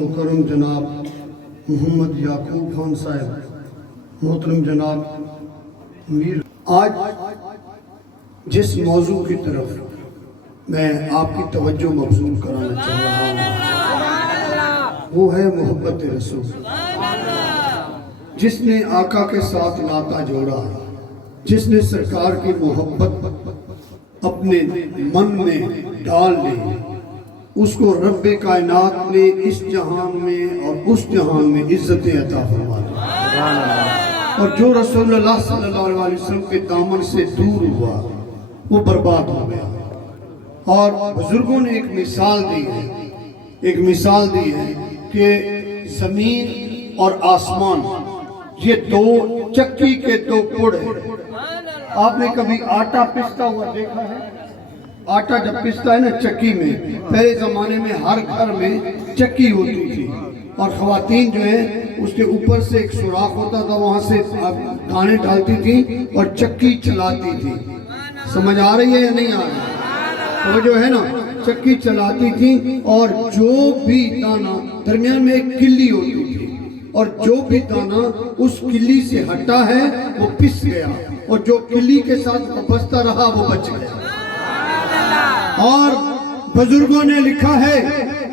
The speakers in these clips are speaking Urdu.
محترم جناب محمد یعقوب خان صاحب، محترم جناب میر، آج جس موضوع کی طرف میں آپ کی توجہ مبذول کرانا چاہ رہا ہوں وہ ہے محبت رسول، جس نے آقا کے ساتھ ناطہ جوڑا، جس نے سرکار کی محبت اپنے من میں ڈال لی، اس کو رب کائنات نے اس جہان میں اور اس جہان میں عزتیں عطا فرما دی، اور جو رسول اللہ صلی اللہ علیہ وسلم کے دامن سے دور ہوا وہ برباد ہو گیا۔ اور بزرگوں نے ایک مثال دی ہے کہ زمین اور آسمان یہ دو چکی کے دو پڑ ہیں۔ آپ نے کبھی آٹا پستا ہوا دیکھا ہے؟ آٹا جب پستا ہے نا چکی میں، پہلے زمانے میں ہر گھر میں چکی ہوتی تھی، اور خواتین جو ہے اس کے اوپر سے ایک سوراخ ہوتا تھا، وہاں سے دانے ڈالتی تھی اور چکی چلاتی تھی۔ سمجھ آ رہی ہے یا نہیں آ رہی؟ وہ جو ہے نا چکی چلاتی تھی، اور جو بھی دانا درمیان میں ایک کلی ہوتی تھی، اور جو بھی دانا اس کلی سے ہٹا ہے وہ پس گیا، اور جو کلی کے ساتھ وابستہ رہا وہ بچ گیا۔ اور بزرگوں نے لکھا ہے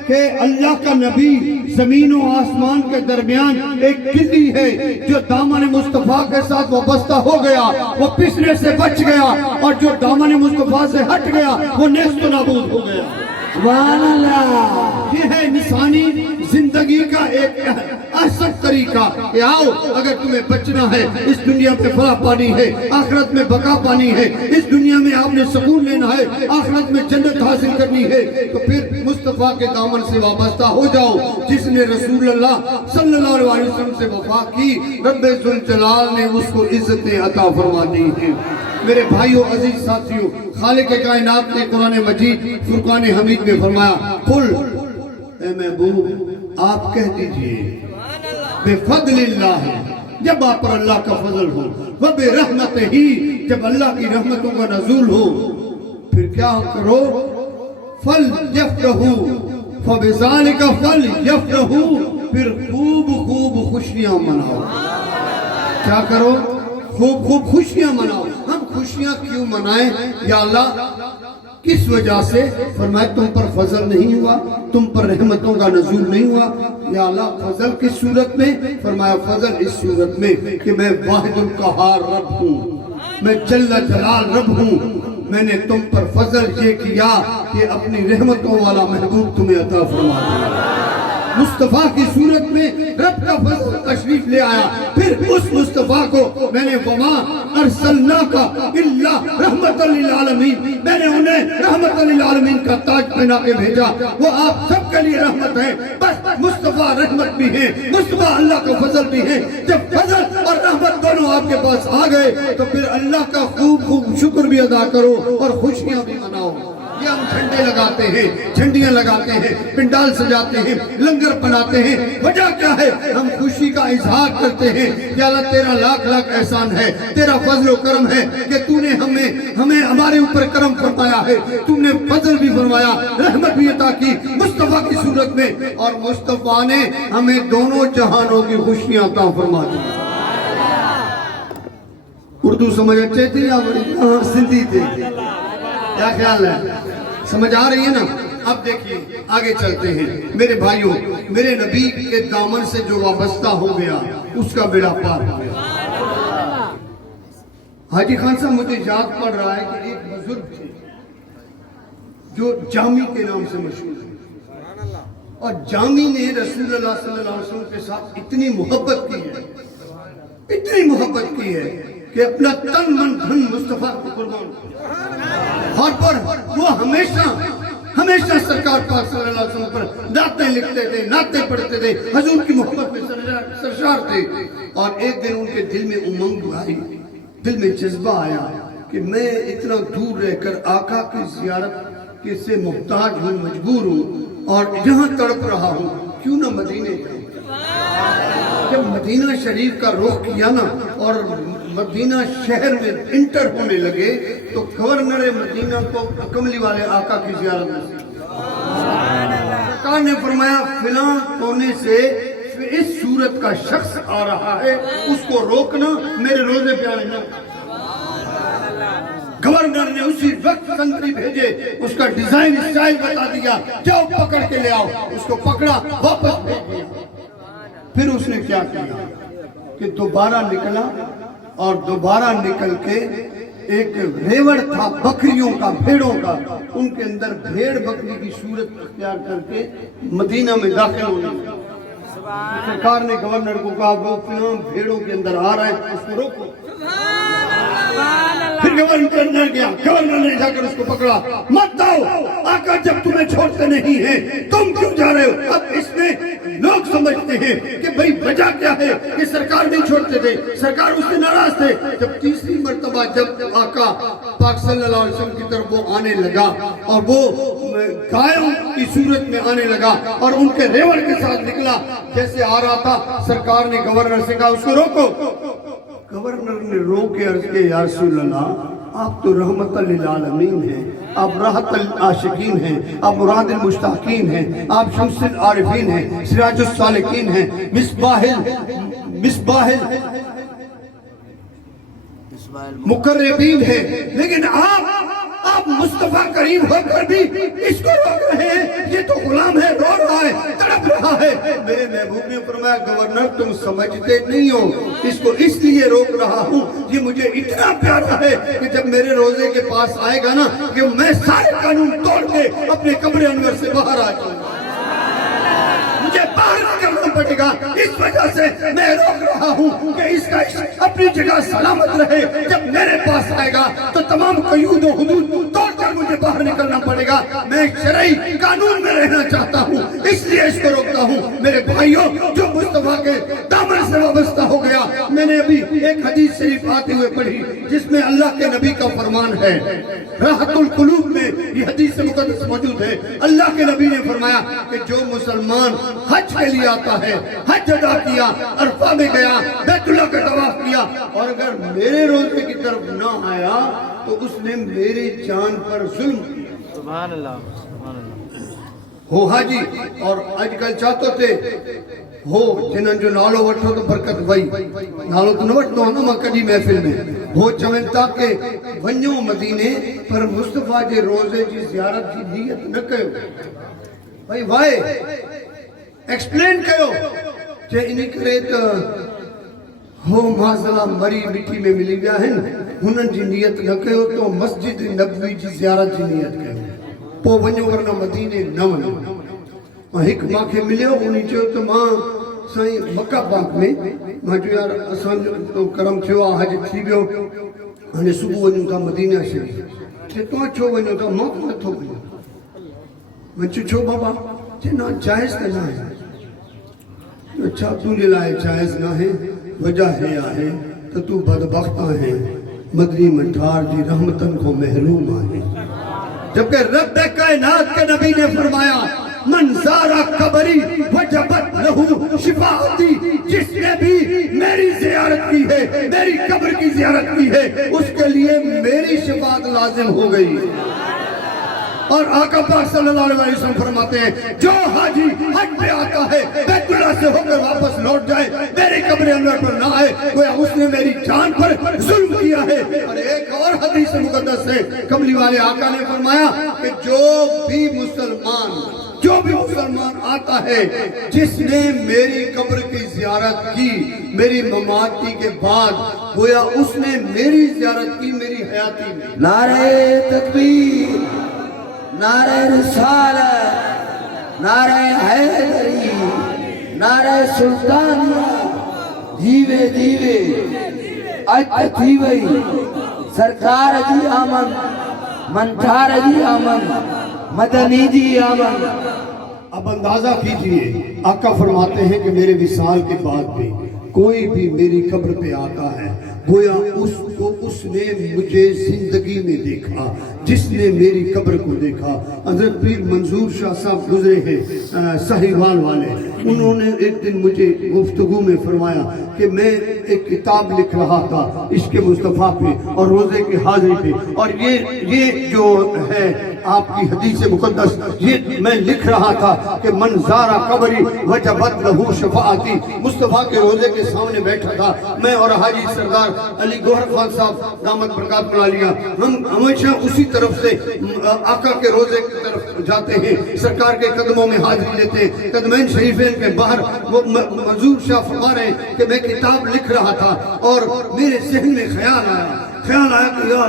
کہ اللہ کا نبی زمین و آسمان کے درمیان ایک کلی ہے، جو دامن مصطفیٰ کے ساتھ وابستہ ہو گیا وہ پسنے سے بچ گیا، اور جو دامن مصطفیٰ سے ہٹ گیا وہ نیست و نابود ہو گیا۔ سبحان اللہ! یہ ہے انسانی زندگی کا ایک احسن طریقہ کہ آؤ، اگر تمہیں بچنا ہے، اس دنیا پہ فلاح پانی ہے، آخرت میں بقا پانی ہے، اس دنیا میں آپ نے سکون لینا ہے، آخرت میں جنت حاصل کرنی ہے، تو پھر مصطفیٰ کے دامن سے وابستہ ہو جاؤ، جس نے رسول اللہ صلی اللہ علیہ وسلم سے وفا کی، رب ذوالجلال نے اس کو عزتیں عطا فرما دی ہیں۔ میرے بھائیوں، عزیز ساتھیوں، خالق کائنات نے قرآن مجید فرقان حمید میں فرمایا، قل اے محبوب آپ کہہ دیجئے بفضل اللہ، جب آپ پر اللہ کا فضل ہو، وبرحمتہ ہی، جب اللہ کی رحمتوں کا نزول ہو، پھر کیا کرو؟ فَلْيَفْرَحُوا فَبِذَلِكَ فَلْيَفْرَحُوا، پھر خوب خوشیاں مناؤ۔ کیا کرو؟ خوب خوشیاں مناؤ۔ ہم خوشیاں کیوں منائیں یا اللہ؟ کس وجہ سے؟ فرمایا تم پر فضل نہیں ہوا، تم پر رحمتوں کا نزول نہیں ہوا۔ یا اللہ فضل کس صورت میں؟ فرمایا فضل اس صورت میں کہ میں واحد القہار رب ہوں، میں جل جلال رب ہوں، میں نے تم پر فضل یہ کیا کہ اپنی رحمتوں والا محبوب تمہیں عطا فرما دیا۔ مصطفیٰ کی صورت میں رب کا فضل تشریف لے آیا، پھر اس مصطفیٰ کو میں نے وما ارسلناک الا رحمت للعالمین، میں نے انہیں رحمت للعالمین کا تاج پہنا کے بھیجا، وہ آپ سب کے لیے رحمت ہے۔ بس مصطفیٰ رحمت بھی ہے، مصطفیٰ اللہ کا فضل بھی ہے۔ جب فضل اور رحمت دونوں آپ کے پاس آ گئے تو پھر اللہ کا خوب شکر بھی ادا کرو اور خوشیاں بھی مناؤ۔ یہ ہم جھنڈے لگاتے ہیں، جھنڈیاں لگاتے ہیں، پنڈال سجاتے ہیں، لنگر بناتے ہیں، وجہ کیا ہے؟ ہم خوشی کا اظہار کرتے ہیں کہ اللہ تیرا لاکھ احسان ہے، تیرا فضل و کرم ہے کہ تو نے ہمیں ہمارے اوپر کرم فرمایا ہے، تو نے فضل بھی فرمایا، رحمت بھی عطا کی مصطفیٰ کی صورت میں، اور مصطفیٰ نے ہمیں دونوں جہانوں کی خوشیاں عطا فرما دی۔ اردو سمجھ اچھے تھے یا سندھی تھے؟ کیا خیال ہے؟ سمجھ آ رہی ہے نا؟ اب دیکھیے آگے چلتے ہیں۔ میرے بھائیوں، میرے نبی کے دامن سے جو وابستہ ہو گیا اس کا بیڑا پار ہو گیا۔ حاجی خان صاحب مجھے یاد پڑ رہا ہے کہ ایک بزرگ تھے جو جامی کے نام سے مشہور ہے، اور جامی نے رسول اللہ صلی اللہ علیہ وسلم کے ساتھ اتنی محبت کی ہے کہ اپنا تن من دھن مصطفیٰ کو قربان کیا، اور پر وہ ہمیشہ سرکار پاک صلی اللہ علیہ وسلم پر نعتیں لکھتے تھے، نعتیں پڑھتے تھے، حضور کی محبت میں سرشار تھے۔ اور ایک دن ان کے دل میں امنگ آئی، دل میں جذبہ آیا کہ میں اتنا دور رہ کر آقا کی زیارت کے سے محتاج ہوں، مجبور ہوں، اور جہاں تڑپ رہا ہوں، کیوں نہ مدینے جاؤں۔ جب مدینہ شریف کا رخ کیا نا اور مدینہ شہر میں انٹر ہونے لگے تو گورنر مدینہ کو کملی والے آقا کی زیارت نصیب سرکار نے فرمایا فلاں کونے سے اس صورت کا شخص آ رہا ہے، اس کو روکنا، میرے روزے پہ آنا۔ گورنر نے اسی وقت سنتری بھیجے، اس کا ڈیزائن اسٹائل بتا دیا، جاؤ پکڑ کے لے آؤ، اس کو پکڑا، واپس بھیج دیا۔ پھر اس نے کیا کیا کہ دوبارہ نکلا اور دوبارہ نکل کے ایک ریوڑ تھا بکریوں کا، بھیڑوں کا، ان کے اندر بھیڑ بکری کی صورت اختیار کر کے مدینہ میں داخل ہونے لگا۔ سرکار نے گورنر کو کہا وہ فلاں بھیڑوں کے اندر آ رہا ہے، اس کو روکو۔ پھر گورنر گیا، گورنر نے جا کر اس کو پکڑا، مت آؤ، آقا جب تمہیں چھوڑتے نہیں ہیں تم کیوں جا رہے ہو؟ اب اس میں لوگ سمجھتے ہیں کہ بھئی وجہ کیا ہے کہ سرکار نہیں چھوڑتے تھے، سرکار اس سے ناراض تھے۔ جب تیسری مرتبہ جب آقا پاک صلی اللہ علیہ وسلم کی طرف وہ آنے لگا اور وہ گایوں کی صورت میں آنے لگا اور ان کے ریوڑ کے ساتھ نکلا، جیسے آ رہا تھا سرکار نے گورنر سے کہا اس کو روکو۔ گورنر نے رو کے عرض کے یا رسول اللہ آپ تو رحمت للعالمین ہیں، آپ راحت العاشقین ہیں، آپ مراد المشتاقین ہیں، آپ شمس العارفین ہیں، سراج السالکین ہیں، مصباح مقربین ہیں، لیکن آپ مصطفیٰ کریم ہو کر بھی اس کو روک رہے ہیں، یہ تو غلام ہے، رو رہا ہے، تڑپ رہا ہے۔ میرے محبوب نے فرمایا گورنر تم سمجھتے نہیں ہو، اس کو اس لیے روک رہا ہوں، یہ مجھے اتنا پیارا ہے کہ جب میرے روزے کے پاس آئے گا نا کہ میں سارے قانون توڑ کے اپنے قبر انور سے باہر آ جاؤں گا، مجھے باہر نکلنا پڑے گا، اس وجہ سے میں روک رہا ہوں کہ اس کا عشق اپنی جگہ سلامت رہے۔ جب میرے پاس آئے گا تو تمام قیود و حدود توڑ کر مجھے باہر نکلنا پڑے گا، میں شرعی قانون میں رہنا چاہتا ہوں، اس لیے اس کو روکتا ہوں۔ میرے بھائیوں، جو مصطفیٰ کے دامن سے وابستہ ہو گیا، میں نے ابھی ایک حدیث شریف آتے ہوئے پڑھی جس میں اللہ کے نبی کا فرمان ہے، راحت القلوب میں یہ حدیث مقدس موجود ہے۔ اللہ کے نبی نے فرمایا کہ جو مسلمان حج کے لیے آتا ہے، حج ادا کیا، عرفہ میں گیا، بیت اللہ کا طواف کیا، اور اگر میرے روزے کی طرف نہ آیا تو اس نے میری جان پر ظلم کیا۔ سبحان اللہ، سبحان اللہ۔ ہو حاجی اور اج کل چاہتو تھے ہو جنہاں جو نالو وٹھو تو برکت وئی، نالو تو نہ وٹھو نا ماں کڈی محفل میں ہو چویں تاکہ ونجو مدینے پر مصطفیٰ جے روزے جی زیارت جی نیت نہ کیو۔ بھائی وائے ایکسپلین کیو کہ انہی کرے تو ہو معذلہ مری مٹی میں ملی گیا ہے ہنن جی نیت نہ کیو تو مسجد نبوی جی زیارت جی نیت کیو، پو ونجو ورنہ مدینے نہ ونجو۔ ماں ایک ماں کے ملیو انہی چو تو ماں سائیں مکہ پاک میں ماں جو یار اسان تو کرم تھیو حج تھی بیو ہنے صبح ونجو تھا مدینہ شریف چھے تو چھو ونجو تھا موت نہ تھو ونجو میں چھو بابا چھے نا جائز نہ ہے، اچھا تجھے لائے جائز نہ ہے، وجہ ہے آئے تو تو بدبختہ ہے، مدنی مٹھار جی رحمتن کو محروم آئے۔ جبکہ رب کائنات کے نبی نے فرمایا من زارا قبری وجبت لہو شفاعتی، جس نے بھی میری زیارت کی ہے، میری قبر کی زیارت کی ہے، اس کے لیے میری شفاعت لازم ہو گئی۔ اور آقا پاک صلی اللہ علیہ وسلم فرماتے ہیں جو حاجی حج پہ آتا ہے بیت اللہ سے ہو کر واپس لوٹ جائے میری قبر انور پر نہ آئے گویا اس نے میری جان پر ظلم کیا ہے۔ اور ایک اور حدیث مقدس ہے، کملی والے آقا نے فرمایا کہ جو بھی مسلمان آتا ہے جس نے میری قبر کی زیارت کی میری مماتی کے بعد گویا اس نے میری زیارت کی میری حیاتی میں۔ نعرہ تکبیر، نعرہ رسالت، نعرہ حیدری، نعرہ سلطانیہ، دیوے دیوے اج تھی وئی سرکار جی آمن، منٹھار جی آمن، مدنی جی آمن۔ اب اندازہ کیجئے آقا فرماتے ہیں کہ میرے وصال کے بعد بھی کوئی بھی میری قبر پہ آتا ہے گویا اس کو اس نے مجھے زندگی میں دیکھا جس نے میری قبر کو دیکھا. حضرت پیر منظور شاہ صاحب گزرے ہیں سہیوال والے. انہوں نے ایک دن مجھے گفتگو میں فرمایا کہ میں ایک کتاب لکھ رہا تھا عشق مصطفیٰ پہ اور روزے کی حاضری پہ, اور یہ جو ہے آپ کی حدیث مقدس, یہ میں لکھ رہا تھا کہ من زارا قبری وجبت لہو شفاعتی. مصطفیٰ کے روزے کے سامنے بیٹھا تھا میں اور حاجی سردار علی گوہر خان صاحب دامت برکات عالیہ, ہم ہمیشہ اسی طرف سے آقا کے روزے کی طرف جاتے ہیں, سرکار کے قدموں میں حاضری لیتے ہیں. قدمین شریفین کے باہر وہ منظور شاہ فرما رہے ہیں کہ میں کتاب لکھ رہا تھا اور میرے ذہن میں خیال آیا کہ یا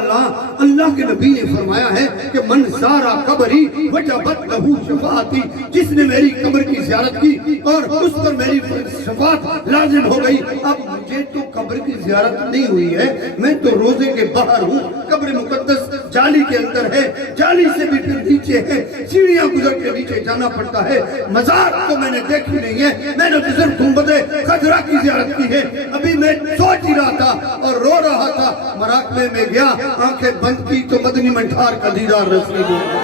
اللہ کے نبی نے فرمایا ہے کہ من زارا قبری وجبت لہو شفاعتی, جس نے میری قبر کی زیارت کی اور اس پر میری شفاعت لازم ہو گئی. اب مجھے تو قبر کی زیارت نہیں ہوئی ہے, میں تو روزے کے باہر ہوں. قبر مقدس جالی کے اندر ہے, جالی سے بھی پھر نیچے ہے, سیڑھیاں گزر کے نیچے جانا پڑتا ہے. مزار تو میں نے دیکھی نہیں ہے, میں نے صرف گنبد خضرا کی زیارت کی ہے. ابھی میں سوچ ہی رہا تھا اور رو رہا تھا, مراقبے میں گیا, آنکھیں بند کی تو مدنی منٹھار کا دیدار نصیب ہوا.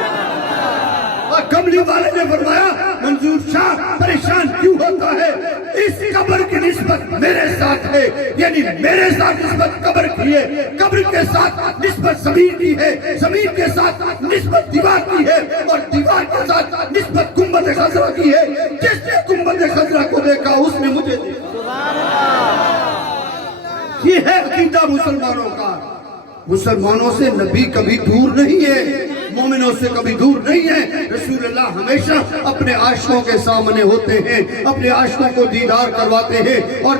اور کملی والے نے فرمایا منظور شاہ پریشان کیوں ہوتا ہے, اس قبر کی نسبت میرے ساتھ ہے, یعنی میرے ساتھ نسبت قبر کی ہے, قبر کے ساتھ نسبت زمین کی ہے, زمین کے ساتھ نسبت دیوار کی ہے, اور دیوار کے ساتھ نسبت گنبد خضرا کی ہے. جس نے گنبد خضرا کو دیکھا اس نے مجھے دیکھا. یہ ہے عقیدہ مسلمانوں کا. مسلمانوں سے نبی کبھی دور نہیں ہے, مومنوں سے کبھی دور نہیں ہے. رسول اللہ ہمیشہ اپنے عاشقوں کے سامنے ہوتے ہیں, اپنے عاشقوں کو دیدار کرواتے ہیں. اور